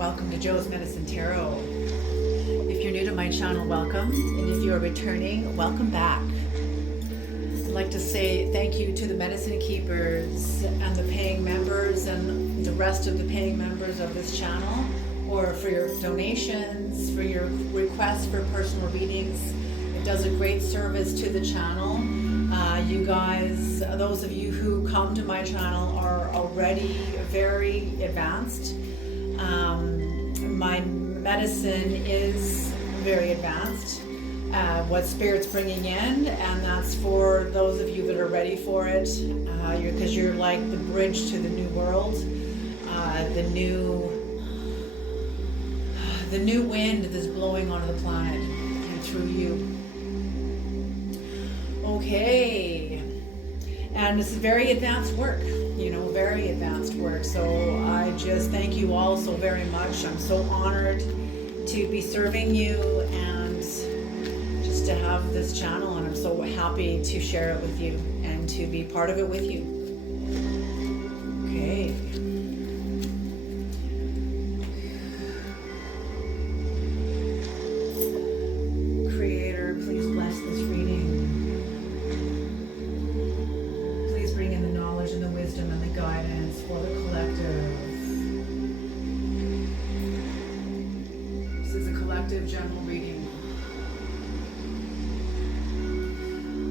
Welcome to Joe's Medicine Tarot. If you're new to my channel, welcome. And if you're returning, welcome back. I'd like to say thank you to the Medicine Keepers and the paying members and the rest of the paying members of this channel, or for your donations, for your requests for personal readings. It does a great service to the channel. You guys, those of you who come to my channel are already very advanced. My medicine is very advanced. What Spirit's bringing in, and that's for those of you that are ready for it, because you're like the bridge to the new world, the new wind that's blowing onto the planet and through you. Okay, and this is very advanced work, very advanced work. So I just thank you all so very much. I'm so honored to be serving you and just to have this channel, and I'm so happy to share it with you and to be part of it with you. Okay. Creator, please bless this reading. Please bring in the knowledge and the wisdom and the guidance for the collective. This is a collective general reading.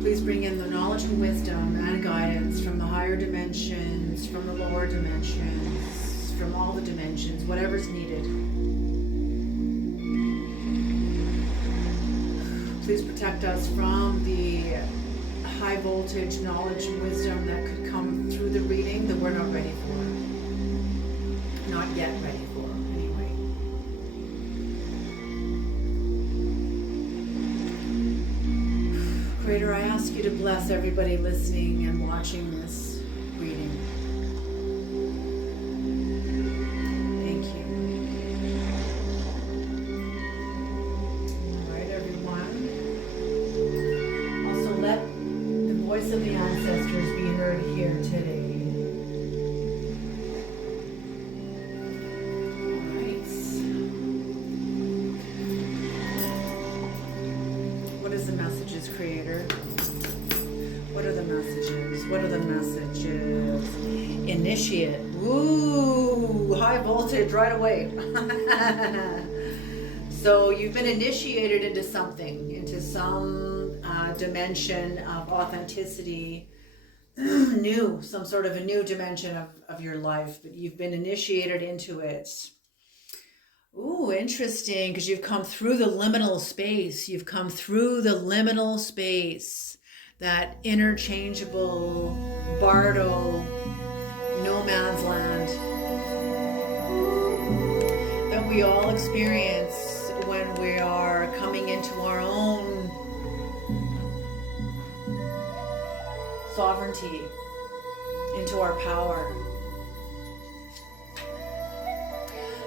Please bring in the knowledge and wisdom and guidance from the higher dimensions, from the lower dimensions, from all the dimensions, whatever's needed. Please protect us from the high voltage knowledge and wisdom that could come through the reading that we're not ready for. Not yet ready for, anyway. Creator, I ask you to bless everybody listening and watching this reading. Thank you. All right, everyone. Also, let the voice of the ancestors be heard here today. All right. What is the messages, Creator? What are the messages? What are the messages? Initiate. Ooh, high voltage right away. So you've been initiated into something, into some dimension of authenticity, some sort of a new dimension of your life, but you've been initiated into it. Ooh, interesting, because you've come through the liminal space. You've come through the liminal space, that interchangeable bardo, no man's land that we all experience when we are coming into our own sovereignty, into our power.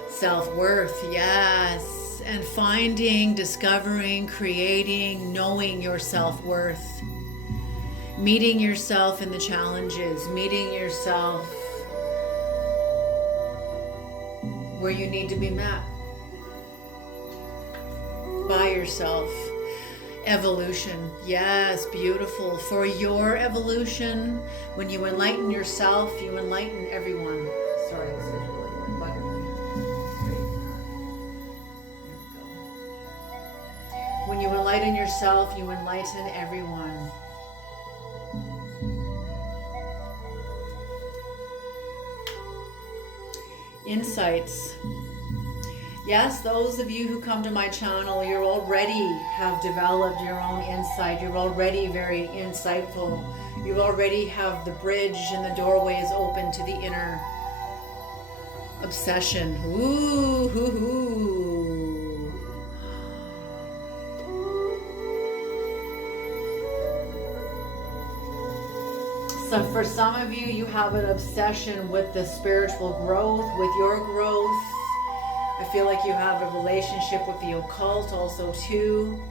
Self-worth, yes. And finding, discovering, creating, knowing your self-worth. Meeting yourself in the challenges, meeting yourself where you need to be met by yourself. Evolution, yes, beautiful. For your evolution, when you enlighten yourself, you enlighten everyone. Sorry, this is really bugging me. When you enlighten yourself, you enlighten everyone. Insights. Yes, those of you who come to my channel, you already have developed your own insight. You're already very insightful. You already have the bridge and the doorway is open to the inner obsession. Ooh, hoo, hoo. So for some of you, you have an obsession with the spiritual growth, with your growth. I feel like you have a relationship with the occult also too.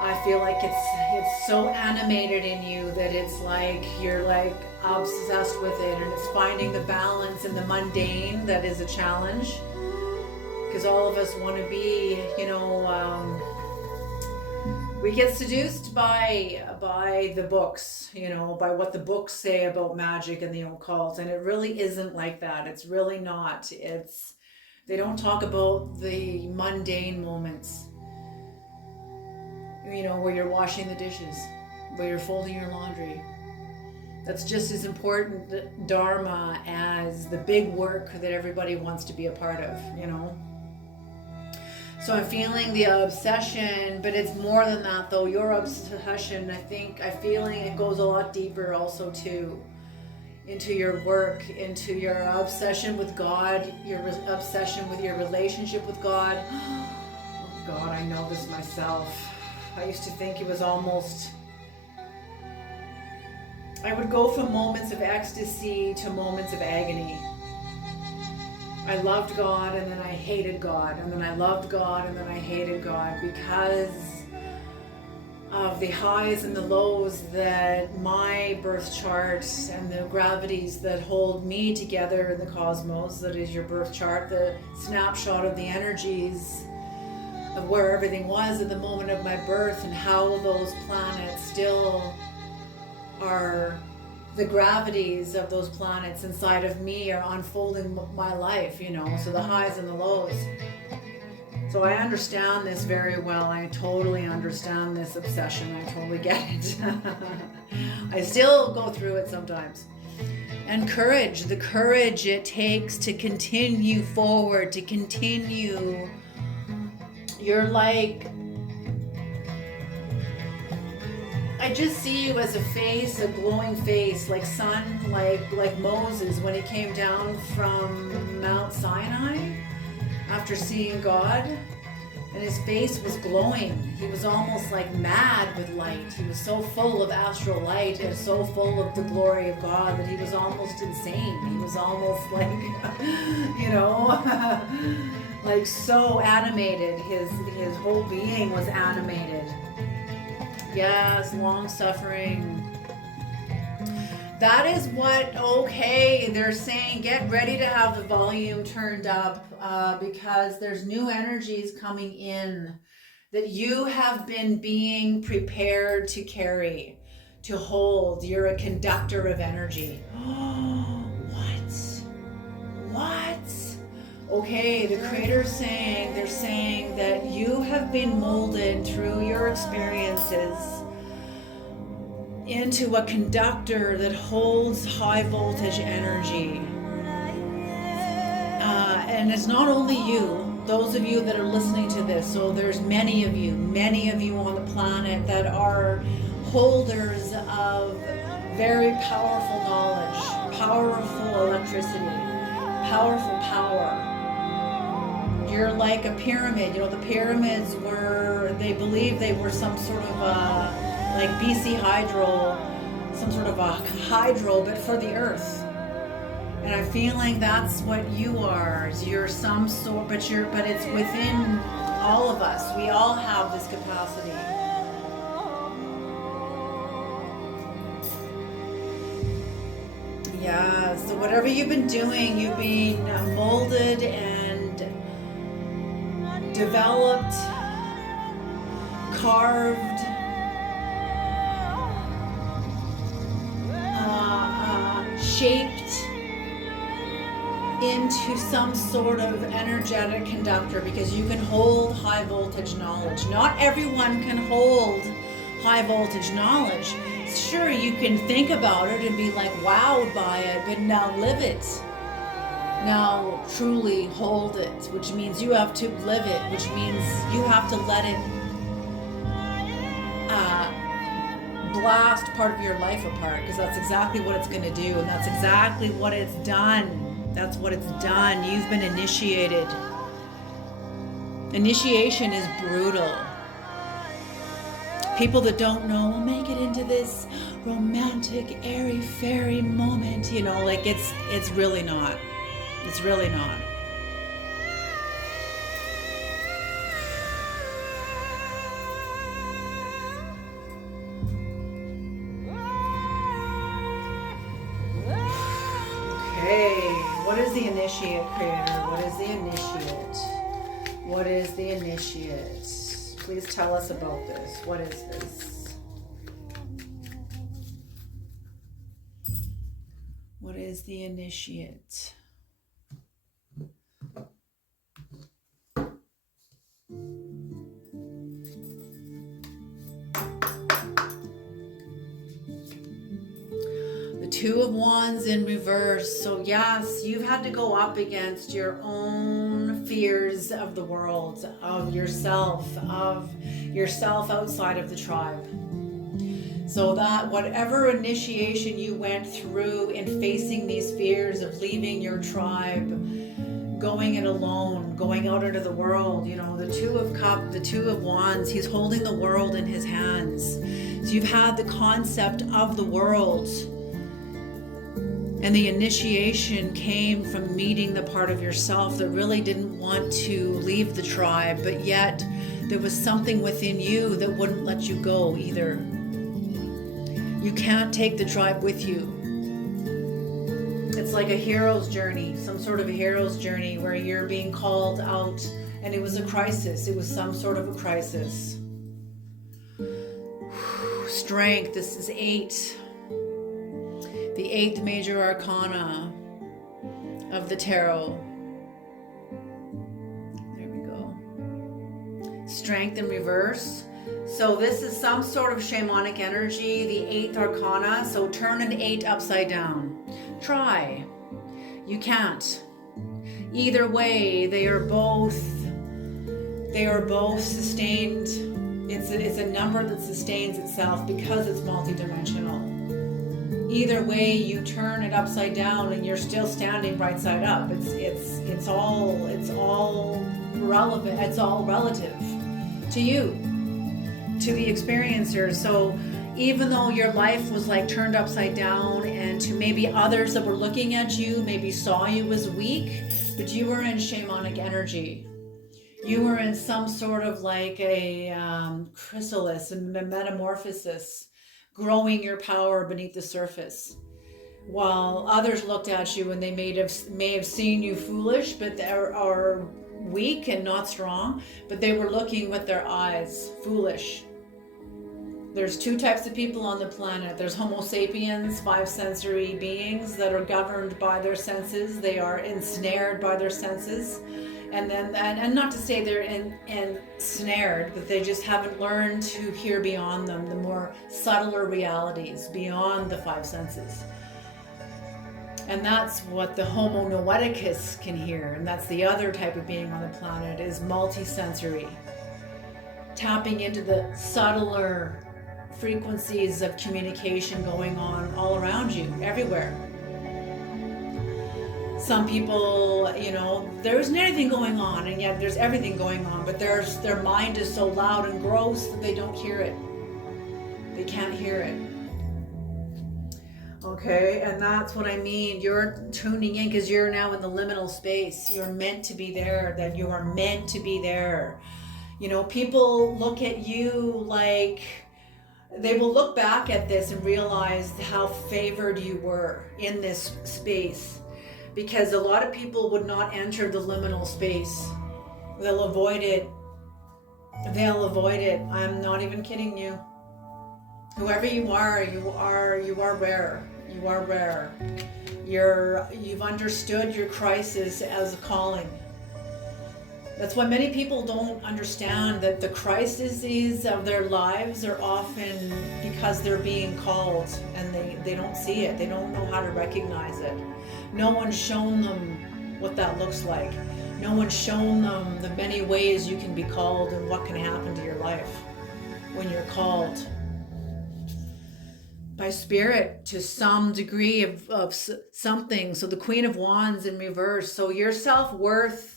I feel like it's so animated in you that it's like you're like obsessed with it, and it's finding the balance in the mundane that is a challenge. because all of us want to be, we get seduced by the books, by what the books say about magic and the occult, and it really isn't like that. It's really not. They don't talk about the mundane moments, where you're washing the dishes, where you're folding your laundry. That's just as important dharma as the big work that everybody wants to be a part of, So I'm feeling the obsession, but it's more than that though. Your obsession, I'm feeling it goes a lot deeper also too, into your work, into your obsession with God, your obsession with your relationship with God. Oh God, I know this myself. I used to think it was almost, I would go from moments of ecstasy to moments of agony. I loved God and then I hated God, and then I loved God and then I hated God, because of the highs and the lows that my birth chart and the gravities that hold me together in the cosmos, that is your birth chart, the snapshot of the energies of where everything was at the moment of my birth, and how those planets still are, the gravities of those planets inside of me are unfolding my life, so the highs and the lows. So I understand this very well. I totally understand this obsession. I totally get it. I still go through it sometimes. And courage, the courage it takes to continue forward, to continue. You're like, I just see you as a face, a glowing face, like sun, like Moses when he came down from Mount Sinai after seeing God, and his face was glowing. He was almost like mad with light. He was so full of astral light and so full of the glory of God that he was almost insane. He was almost like, like so animated. His whole being was animated. Yes, long suffering. That is what, okay, they're saying get ready to have the volume turned up because there's new energies coming in that you have been being prepared to carry, to hold. You're a conductor of energy. What? Okay, the Creator's saying, they're saying that you have been molded through your experiences into a conductor that holds high voltage energy. And it's not only you, those of you that are listening to this, so there's many of you on the planet that are holders of very powerful knowledge, powerful electricity, powerful power. You're like a pyramid. The pyramids were, they believe they were some sort of like BC hydro, some sort of a hydro, but for the earth. And I'm feeling that's what you are. You're some sort, but it's within all of us. We all have this capacity. Yeah, so whatever you've been doing, you've been molded and developed, carved, shaped into some sort of energetic conductor, because you can hold high voltage knowledge. Not everyone can hold high voltage knowledge. Sure, you can think about it and be like wowed by it, but now live it. Now truly hold it, which means you have to live it, which means you have to let it blast part of your life apart, because that's exactly what it's going to do, and that's exactly what it's done. That's what it's done. You've been initiated. Initiation is brutal. People that don't know will make it into this romantic, airy-fairy moment, like it's really not. It's really not. Okay, what is the initiate, Creator? What is the initiate? What is the initiate? Please tell us about this. What is this? What is the initiate? Two of Wands in reverse. So yes, you've had to go up against your own fears of the world, of yourself outside of the tribe. So that whatever initiation you went through in facing these fears of leaving your tribe, going it alone, going out into the world, you know, the Two of Cups, the Two of Wands, he's holding the world in his hands. So you've had the concept of the world. And the initiation came from meeting the part of yourself that really didn't want to leave the tribe, but yet there was something within you that wouldn't let you go either. You can't take the tribe with you. It's like a hero's journey, some sort of a hero's journey where you're being called out, and it was a crisis. It was some sort of a crisis. Strength, this is 8. The 8th major arcana of the tarot. There we go. Strength in reverse. So this is some sort of shamanic energy, the 8th arcana. So turn an 8 upside down. Try. You can't. Either way, they are both sustained. It's a number that sustains itself because it's multidimensional. Either way, you turn it upside down and you're still standing right side up. It's all relevant. It's all relative to you, to the experiencer. So even though your life was like turned upside down, and to maybe others that were looking at you maybe saw you as weak, but you were in shamanic energy. You were in some sort of like a chrysalis, a metamorphosis, growing your power beneath the surface, while others looked at you and they may have seen you foolish, but are weak and not strong, but they were looking with their eyes, foolish. There's 2 types of people on the planet. There's Homo sapiens, 5 sensory beings that are governed by their senses. They are ensnared by their senses. And not to say they're ensnared, but they just haven't learned to hear beyond them, the more subtler realities beyond the 5 senses. And that's what the Homo noeticus can hear. And that's the other type of being on the planet, is multisensory. Tapping into the subtler frequencies of communication going on all around you, everywhere. Some people, you know, there isn't anything going on, and yet there's everything going on, but their mind is so loud and gross that they don't hear it. They can't hear it. Okay, and that's what I mean. You're tuning in because you're now in the liminal space. You're meant to be there, that you are meant to be there. You know, people look at you like, they will look back at this and realize how favored you were in this space. Because a lot of people would not enter the liminal space. They'll avoid it. I'm not even kidding you. Whoever you are rare. You are rare. You've understood your crisis as a calling. That's why many people don't understand that the crises of their lives are often because they're being called, and they don't see it. They don't know how to recognize it. No one's shown them what that looks like. No one's shown them the many ways you can be called and what can happen to your life when you're called by spirit to some degree of something. So the Queen of Wands in reverse. So your self-worth,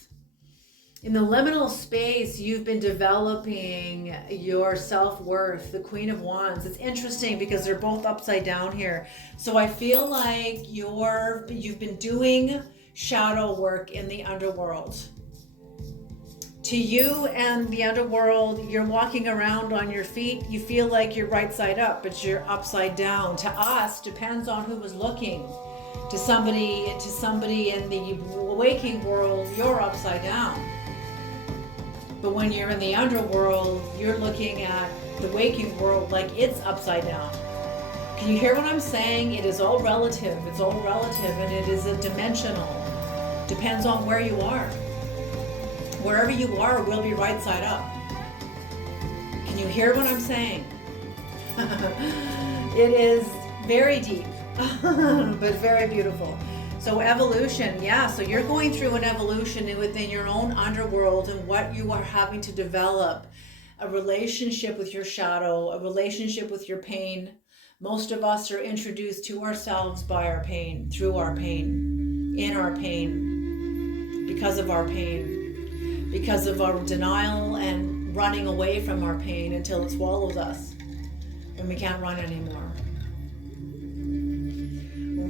in the liminal space, you've been developing your self-worth, the Queen of Wands. It's interesting because they're both upside down here. So I feel like you've been doing shadow work in the underworld. To you and the underworld, you're walking around on your feet. You feel like you're right side up, but you're upside down. To us, depends on who was looking. To somebody in the waking world, you're upside down. But when you're in the underworld, you're looking at the waking world like it's upside down. Can you hear what I'm saying? It is all relative. It's all relative, and it is a dimensional. Depends on where you are. Wherever you are will be right side up. Can you hear what I'm saying? It is very deep, but very beautiful. So evolution, yeah, so you're going through an evolution within your own underworld, and what you are having to develop a relationship with your shadow, a relationship with your pain. Most of us are introduced to ourselves by our pain, through our pain, in our pain, because of our pain, because of our denial and running away from our pain until it swallows us and we can't run anymore.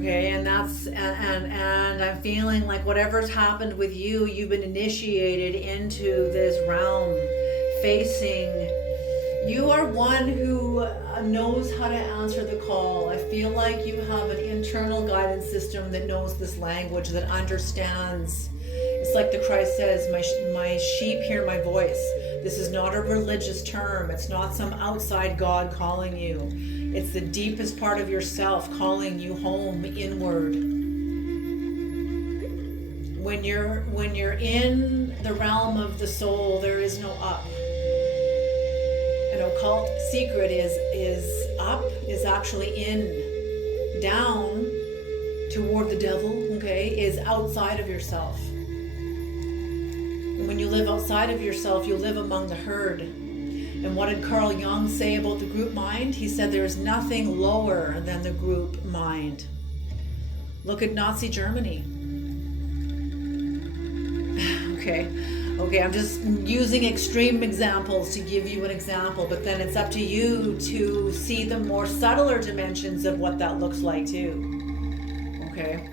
Okay, and that's and I'm feeling like whatever's happened with you, you've been initiated into this realm, facing. You are one who knows how to answer the call. I feel like you have an internal guidance system that knows this language, that understands. It's like the Christ says, my sheep hear my voice. This is not a religious term. It's not some outside God calling you. It's the deepest part of yourself calling you home inward. When you're in the realm of the soul, there is no up. An occult secret is up, is actually in. Down toward the devil, okay, is outside of yourself. And when you live outside of yourself, you live among the herd. And what did Carl Jung say about the group mind? He said there is nothing lower than the group mind. Look at Nazi Germany. Okay, I'm just using extreme examples to give you an example, but then it's up to you to see the more subtler dimensions of what that looks like too. Okay?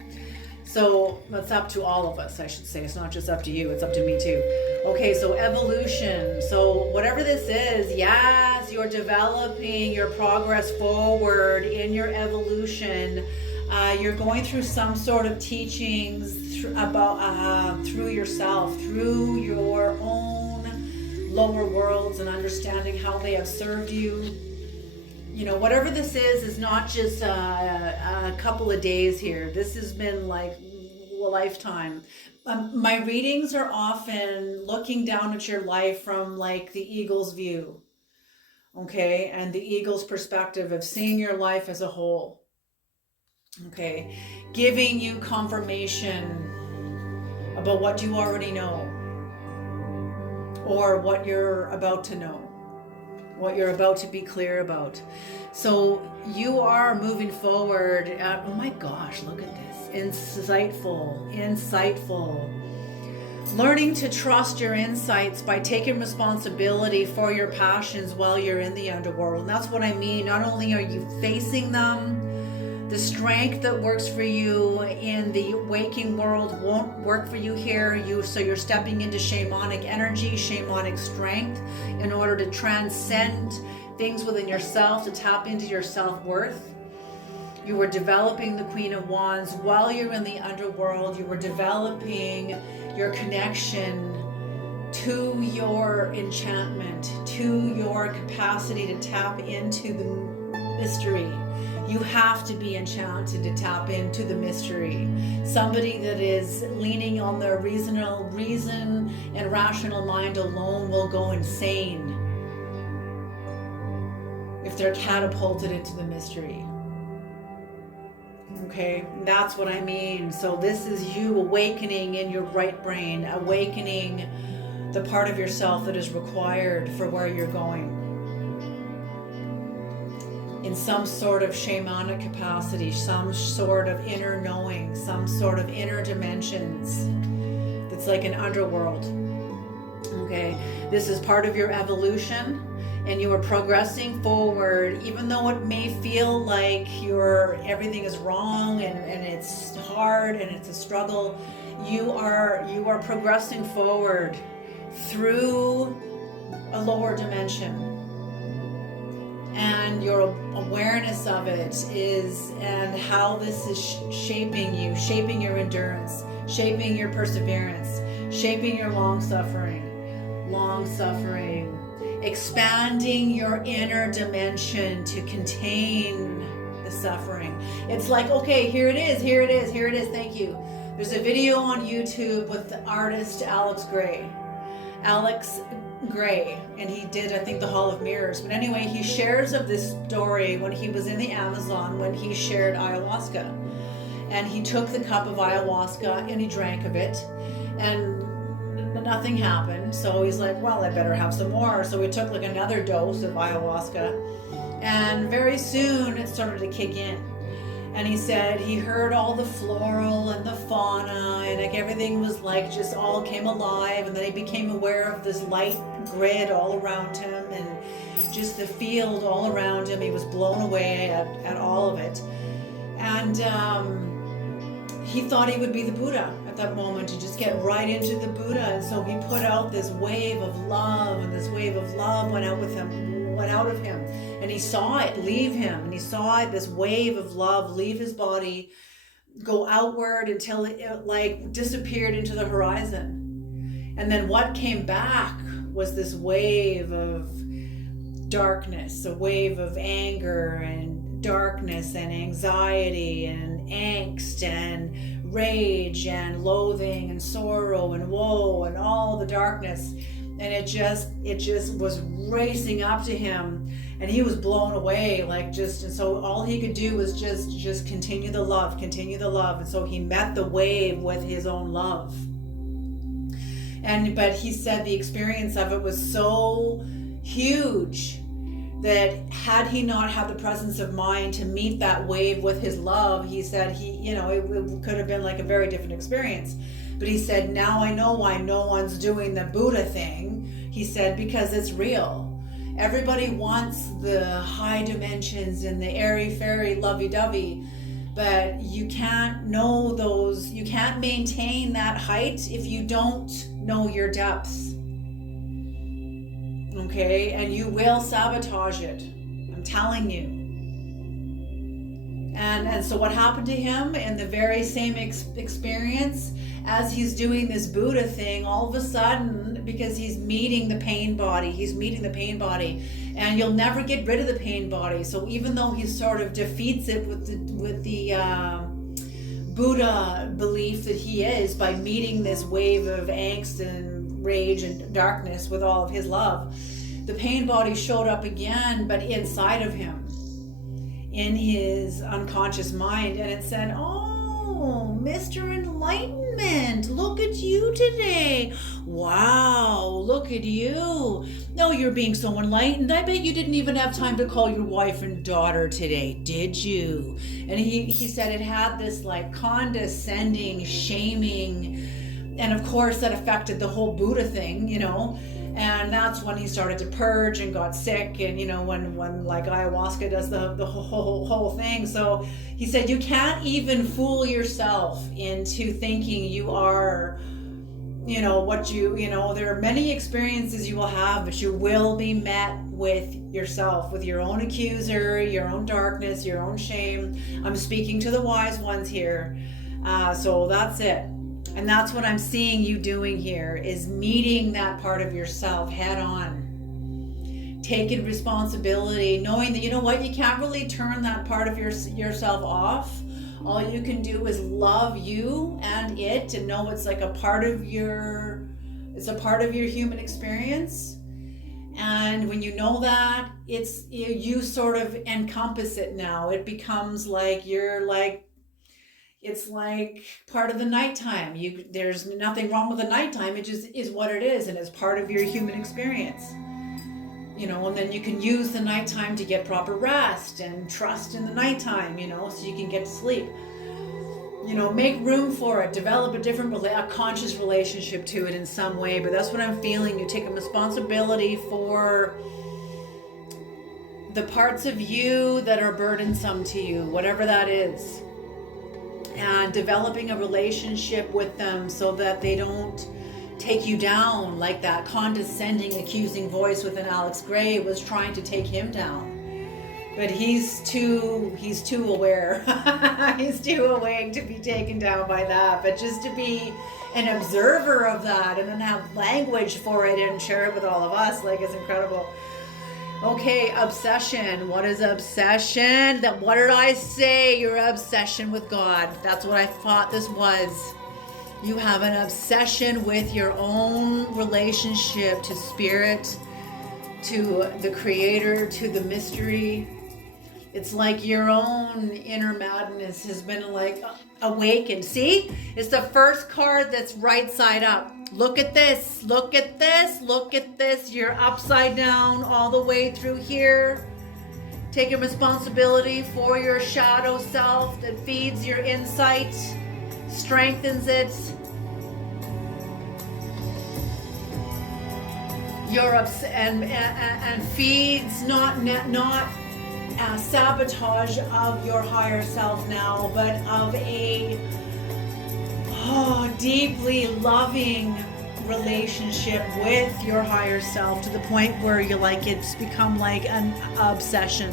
So it's up to all of us, I should say. It's not just up to you, it's up to me too. Okay, so evolution. So whatever this is, yes, you're developing your progress forward in your evolution. You're going through some sort of teachings through yourself, through your own lower worlds, and understanding how they have served you. You know, whatever this is not just a couple of days here. This has been like a lifetime. My readings are often looking down at your life from like the eagle's view, okay, and the eagle's perspective of seeing your life as a whole, okay, giving you confirmation about what you already know, or what you're about to know, what you're about to be clear about. So you are moving forward. Oh my gosh, look at this. Insightful. Learning to trust your insights by taking responsibility for your passions while you're in the underworld. And that's what I mean. Not only are you facing them, the strength that works for you in the waking world won't work for you here. So you're stepping into shamanic energy, shamanic strength in order to transcend things within yourself, to tap into your self-worth. You were developing the Queen of Wands while you're in the underworld. You were developing your connection to your enchantment, to your capacity to tap into the mystery. You have to be enchanted to tap into the mystery. Somebody that is leaning on their reason and rational mind alone will go insane if they're catapulted into the mystery. Okay, that's what I mean. So this is you awakening in your right brain, awakening the part of yourself that is required for where you're going. In some sort of shamanic capacity, some sort of inner knowing, some sort of inner dimensions. It's like an underworld. Okay, this is part of your evolution, and you are progressing forward, even though it may feel like everything is wrong and it's hard and it's a struggle. You are progressing forward through a lower dimension. And your awareness of it and how this is shaping you, shaping your endurance, shaping your perseverance, shaping your long suffering. long-suffering, expanding your inner dimension to contain the suffering. It's like, okay, here it is, thank you. There's a video on YouTube with the artist Alex Gray, and he did, I think, the Hall of Mirrors. But anyway, he shares of this story when he was in the Amazon, when he shared ayahuasca. And he took the cup of ayahuasca and he drank of it, and nothing happened. So he's like, well, I better have some more. So he took like another dose of ayahuasca, and very soon it started to kick in. And he said he heard all the floral and the fauna, and like everything was like just all came alive. And then he became aware of this light grid all around him and just the field all around him. He was blown away at all of it. And he thought he would be the Buddha at that moment, to just get right into the Buddha. And so he put out this wave of love, and this wave of love went out of him. And he saw it leave him, and he saw it, this wave of love leave his body, go outward until it like disappeared into the horizon. And then what came back was this wave of darkness, a wave of anger and darkness and anxiety and angst and rage and loathing and sorrow and woe and all the darkness. And it just was racing up to him, and he was blown away, and so all he could do was just continue the love. And so he met the wave with his own love. But he said the experience of it was so huge that had he not had the presence of mind to meet that wave with his love, he said it could have been like a very different experience. But he said, now I know why no one's doing the Buddha thing. He said, because it's real. Everybody wants the high dimensions and the airy-fairy lovey-dovey, but you can't know those, you can't maintain that height if you don't know your depths. Okay? And you will sabotage it. I'm telling you. And so what happened to him in the very same experience, as he's doing this Buddha thing, all of a sudden, because he's meeting the pain body, and you'll never get rid of the pain body. So even though he sort of defeats it with the Buddha belief that he is, by meeting this wave of angst and rage and darkness with all of his love, the pain body showed up again, but inside of him, in his unconscious mind, and it said, oh, Mr. Enlightenment, look at you today. Wow, look at you. No, you're being so enlightened. I bet you didn't even have time to call your wife and daughter today, did you? And he said it had this like condescending, shaming, and of course that affected the whole Buddha thing, And that's when he started to purge and got sick, and when like ayahuasca does the whole thing. So he said you can't even fool yourself into thinking you are, there are many experiences you will have, but you will be met with yourself, with your own accuser, your own darkness, your own shame. I'm speaking to the wise ones here. So that's it. And that's what I'm seeing you doing here, is meeting that part of yourself head on. Taking responsibility, knowing that, you can't really turn that part of yourself off. All you can do is love you and it, and know it's like a part of your human experience. And when you know that, you sort of encompass it now. It becomes like it's like part of the nighttime. There's nothing wrong with the nighttime. It just is what it is, and it's part of your human experience. And then you can use the nighttime to get proper rest and trust in the nighttime, so you can get to sleep. Make room for it. Develop a conscious relationship to it in some way. But that's what I'm feeling. You take a responsibility for the parts of you that are burdensome to you, whatever that is. And developing a relationship with them so that they don't take you down like that condescending, accusing voice within Alex Gray was trying to take him down. But he's too aware. He's too awake to be taken down by that. But just to be an observer of that and then have language for it and share it with all of us, like, it's incredible. Okay, obsession. What is obsession? What did I say? Your obsession with God. That's what I thought this was. You have an obsession with your own relationship to spirit, to the creator, to the mystery. It's like your own inner madness has been like awakened. See? It's the first card that's right side up. Look at this. Look at this. Look at this. You're upside down all the way through here. Taking responsibility for your shadow self that feeds your insight, strengthens it. And feeds not sabotage of your higher self now, but of a deeply loving relationship with your higher self, to the point where you're like, it's become like an obsession.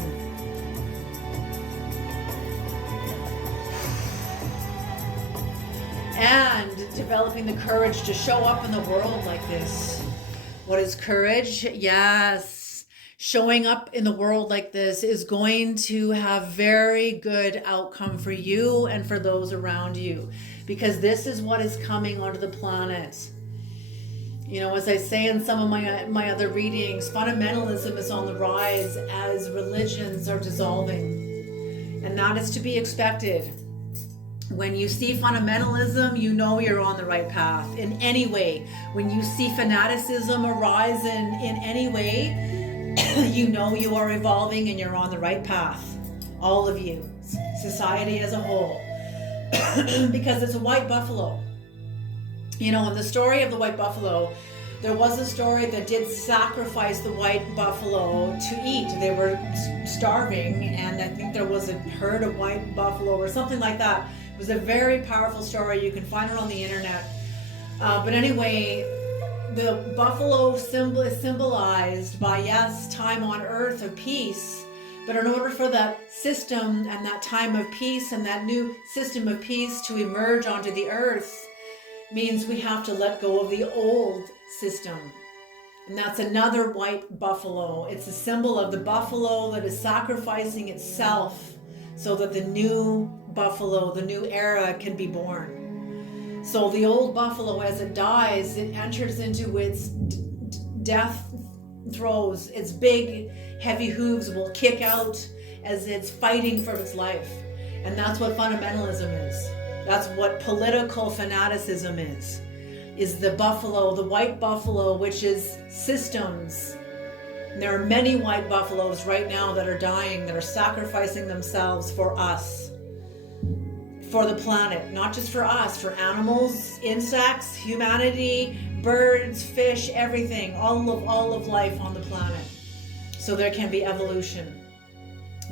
And developing the courage to show up in the world like this. What is courage? Yes. Showing up in the world like this is going to have very good outcome for you and for those around you, because this is what is coming onto the planet. You know, as I say in some of my other readings, fundamentalism is on the rise as religions are dissolving. And that is to be expected. When you see fundamentalism, you know you're on the right path in any way. When you see fanaticism arise in any way, you know you are evolving and you're on the right path. All of you, society as a whole. Because it's a white buffalo. You know, in the story of the white buffalo, there was a story that did sacrifice the white buffalo to eat. They were starving, and I think there was a herd of white buffalo or something like that. It was a very powerful story. You can find it on the internet. But anyway, the buffalo symbol is symbolized by, yes, time on earth of peace. But in order for that system and that time of peace and that new system of peace to emerge onto the earth, means we have to let go of the old system. And that's another white buffalo. It's a symbol of the buffalo that is sacrificing itself so that the new buffalo, the new era, can be born. So the old buffalo, as it dies, it enters into its death throes. Its big, heavy hooves will kick out as it's fighting for its life. And that's what fundamentalism is. That's what political fanaticism is the buffalo, the white buffalo, which is systems. And there are many white buffaloes right now that are dying, that are sacrificing themselves for us, for the planet, not just for us, for animals, insects, humanity, birds, fish, everything, all of life on the planet. So there can be evolution.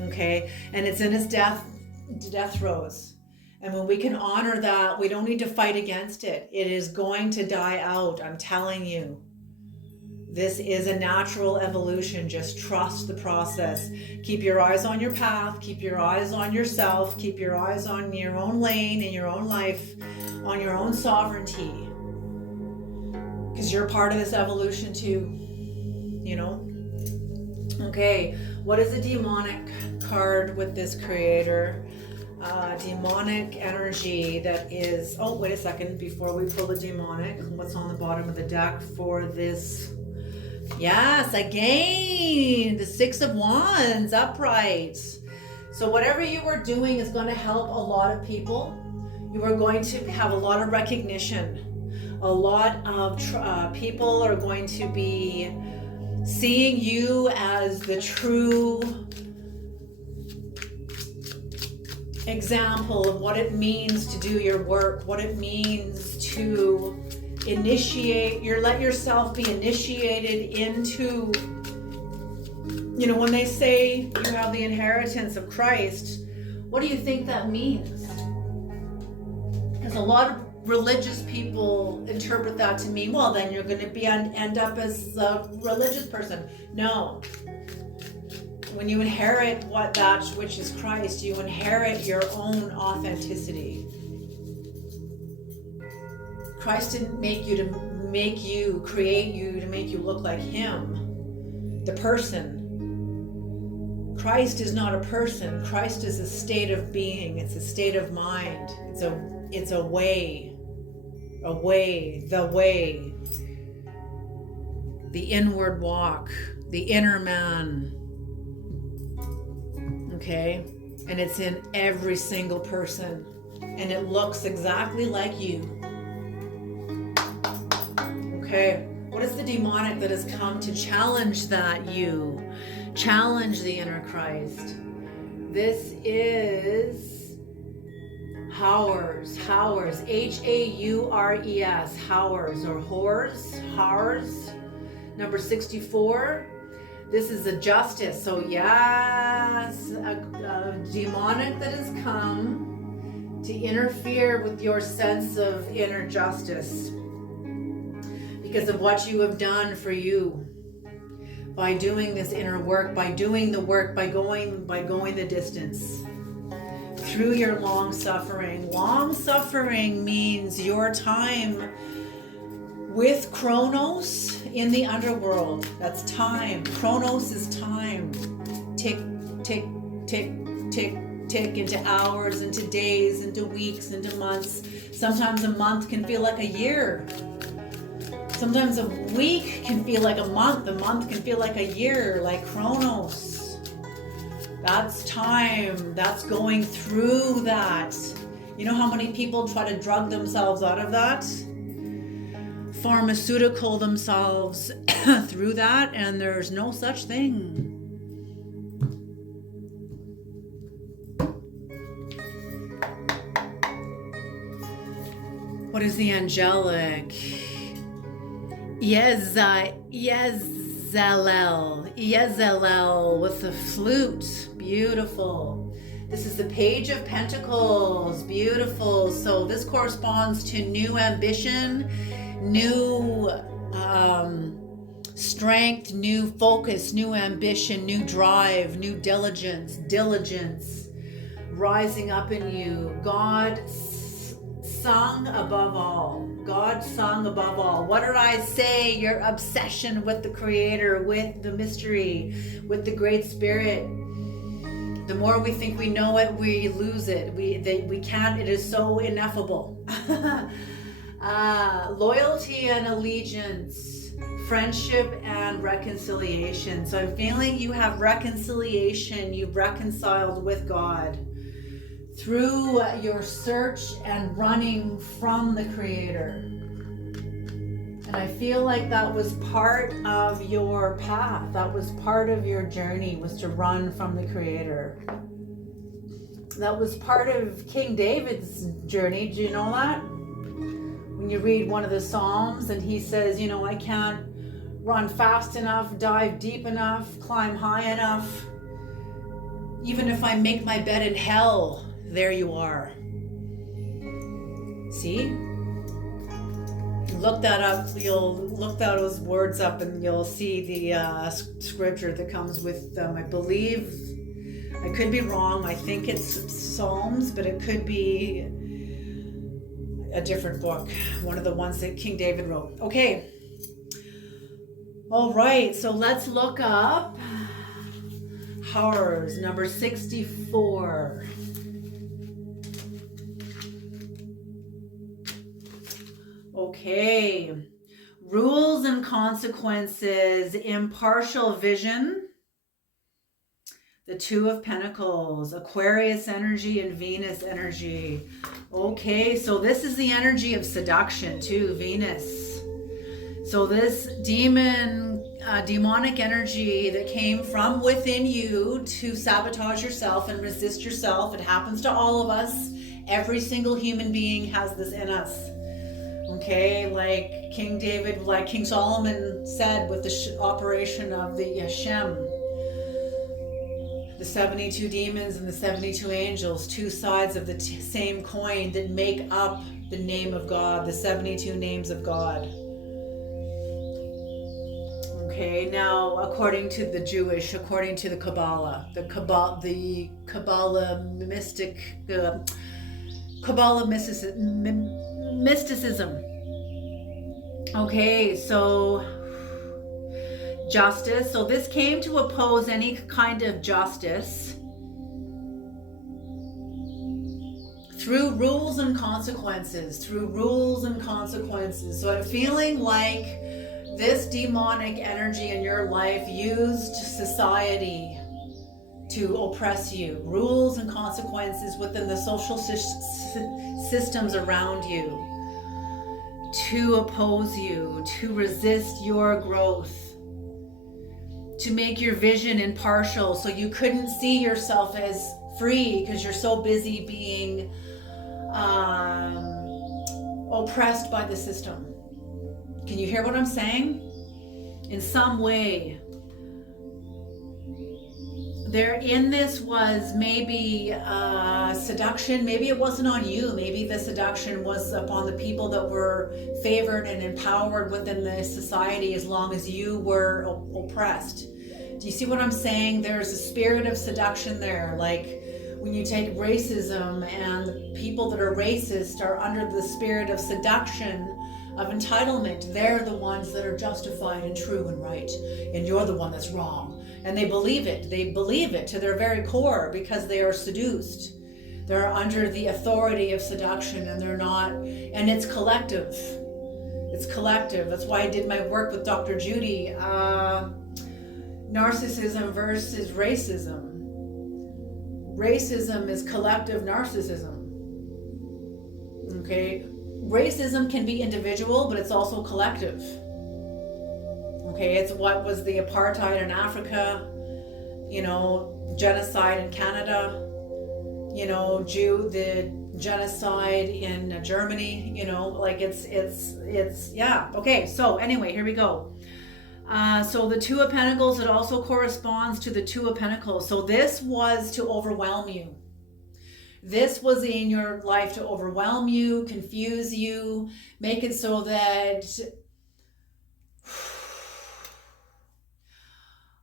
Okay? And it's in its death throes. And when we can honor that, we don't need to fight against it. It is going to die out, I'm telling you. This is a natural evolution. Just trust the process. Keep your eyes on your path. Keep your eyes on yourself. Keep your eyes on your own lane in your own life, on your own sovereignty. Because you're part of this evolution too, you know? Okay, what is a demonic card with this creator? Demonic energy that is, oh, wait a second, before we pull the demonic, what's on the bottom of the deck for this? Yes, again, the Six of Wands, upright. So whatever you are doing is going to help a lot of people. You are going to have a lot of recognition. A lot of people are going to be seeing you as the true example of what it means to do your work, what it means to let yourself be initiated into, you know, when they say you have the inheritance of Christ, what do you think that means? Because a lot of religious people interpret that to mean, well, then you're going to end up as a religious person. No. when you inherit that which is Christ, you inherit your own authenticity. Christ didn't create you to make you look like him, the person. Christ is not a person. Christ is a state of being. It's a state of mind. It's a way, the way, the inward walk, the inner man. Okay? And it's in every single person. And it looks exactly like you. Okay? What is the demonic that has come to challenge that you? Challenge the inner Christ. This is Howers, H-A-U-R-E-S, Howers, or Howers, number 64. This is a justice. So yes, a demonic that has come to interfere with your sense of inner justice because of what you have done for you. By doing this inner work, by doing the work, by going the distance. Through your long suffering. Long suffering means your time with Chronos in the underworld. That's time. Chronos is time. Tick, tick, tick, tick, tick, into hours, into days, into weeks, into months. Sometimes a month can feel like a year. Sometimes a week can feel like a month can feel like a year, like Chronos. That's time, that's going through that. You know how many people try to drug themselves out of that? Pharmaceutical themselves through that, and there's no such thing. What is the angelic? Yezalel with the flute. Beautiful. This is the Page of Pentacles. Beautiful. So this corresponds to new ambition, new strength, new focus, new ambition, new drive, new diligence rising up in you. God sung above all. God sung above all. What did I say? Your obsession with the Creator, with the mystery, with the Great Spirit. The more we think we know it, we lose it. We can't. It is so ineffable. Loyalty and allegiance, friendship and reconciliation. So I'm feeling you have reconciliation. You've reconciled with God through your search and running from the Creator. And I feel like that was part of your path. That was part of your journey, was to run from the Creator. That was part of King David's journey. Do you know that? When you read one of the Psalms and he says, you know, I can't run fast enough, dive deep enough, climb high enough. Even if I make my bed in hell, there you are. See? Look that up. You'll look those words up and you'll see the scripture that comes with them. I believe, I could be wrong. I think it's Psalms, but it could be a different book. One of the ones that King David wrote. Okay. All right. So let's look up Horrors, number 64. Okay, rules and consequences, impartial vision, the Two of Pentacles, Aquarius energy and Venus energy. Okay, so this is the energy of seduction too, Venus. So this demonic energy that came from within you to sabotage yourself and resist yourself. It happens to all of us. Every single human being has this in us. Okay, like King David, like King Solomon said with the operation of the Shem, the 72 demons and the 72 angels, two sides of the same coin that make up the name of God, the 72 names of God. Okay, now according to the Jewish, according to the Kabbalah mystic, Kabbalah mysticism. Okay, so justice. So this came to oppose any kind of justice through rules and consequences, So I'm feeling like this demonic energy in your life used society to oppress you. Rules and consequences within the social systems around you to oppose you, to resist your growth, to make your vision impartial so you couldn't see yourself as free because you're so busy being oppressed by the system. Can you hear what I'm saying? In some way, there in this was maybe seduction. Maybe it wasn't on you. Maybe the seduction was upon the people that were favored and empowered within the society as long as you were oppressed. Do you see what I'm saying? There's a spirit of seduction there. Like when you take racism, and the people that are racist are under the spirit of seduction, of entitlement. They're the ones that are justified and true and right, and you're the one that's wrong. And they believe it to their very core because they are seduced. They're under the authority of seduction, and they're not, and it's collective. That's why I did my work with Dr. Judy, narcissism versus racism. Racism is collective narcissism. Okay, racism can be individual, but it's also collective. Okay, it's what was the apartheid in Africa, genocide in Canada, the genocide in Germany, it's yeah. Okay, so anyway, here we go. So the Two of Pentacles, it also corresponds to the Two of Pentacles. So this was to overwhelm you. This was in your life to overwhelm you, confuse you, make it so that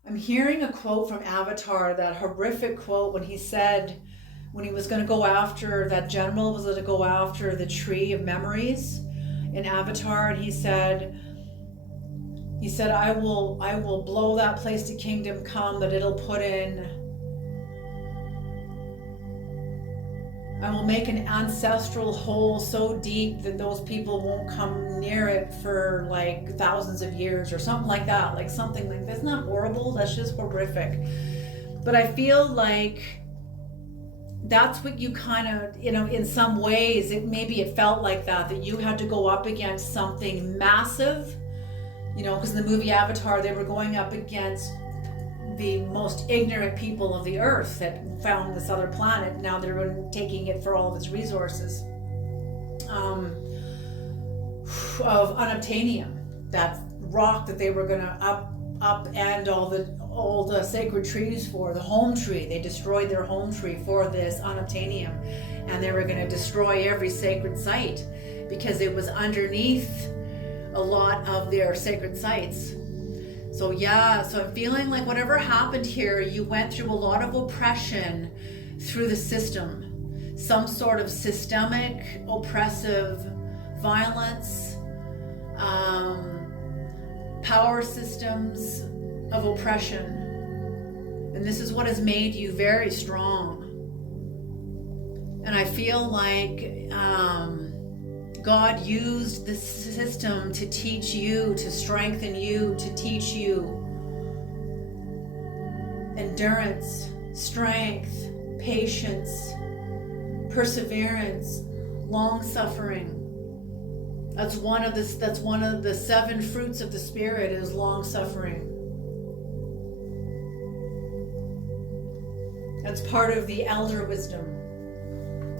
I'm hearing a quote from Avatar, that horrific quote when he said, when he was going to go after, that general was going to go after the tree of memories in Avatar, and he said, I will blow that place to kingdom come, that it'll put in, I will make an ancestral hole so deep that those people won't come near it for like thousands of years, or something like that. Like something like that's not horrible, that's just horrific. But I feel like that's what you kind of, in some ways, maybe it felt like that you had to go up against something massive. Because in the movie Avatar, they were going up against the most ignorant people of the earth that found this other planet. Now they're taking it for all of its resources. Of unobtainium, that rock that they were going to upend all the sacred trees for, the home tree. They destroyed their home tree for this unobtainium, and they were going to destroy every sacred site because it was underneath a lot of their sacred sites. So I'm feeling like whatever happened here, you went through a lot of oppression through the system, some sort of systemic oppressive violence, power systems of oppression, and this is what has made you very strong. And I feel like God used this system to teach you, to strengthen you, to teach you endurance, strength, patience, perseverance, long suffering. That's one of the 7 fruits of the Spirit, is long suffering. That's part of the elder wisdom.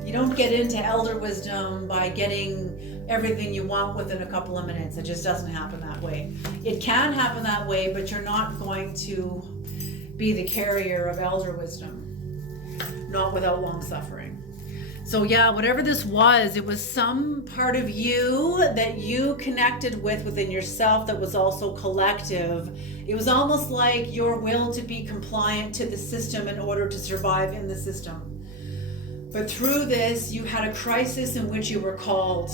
You don't get into elder wisdom by getting everything you want within a couple of minutes. It just doesn't happen that way. It can happen that way, but you're not going to be the carrier of elder wisdom, not without long suffering. So yeah, whatever this was, it was some part of you that you connected with within yourself that was also collective. It was almost like your will to be compliant to the system in order to survive in the system. But through this, you had a crisis in which you were called.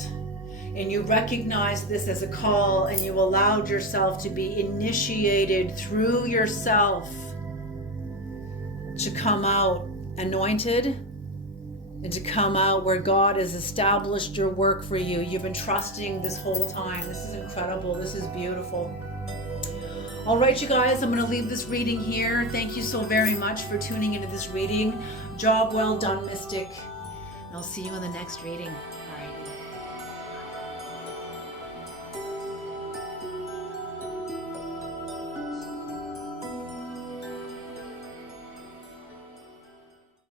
And you recognized this as a call, and you allowed yourself to be initiated through yourself to come out anointed and to come out where God has established your work for you. You've been trusting this whole time. This is incredible. This is beautiful. All right, you guys, I'm going to leave this reading here. Thank you so very much for tuning into this reading. Job well done, Mystic. I'll see you in the next reading.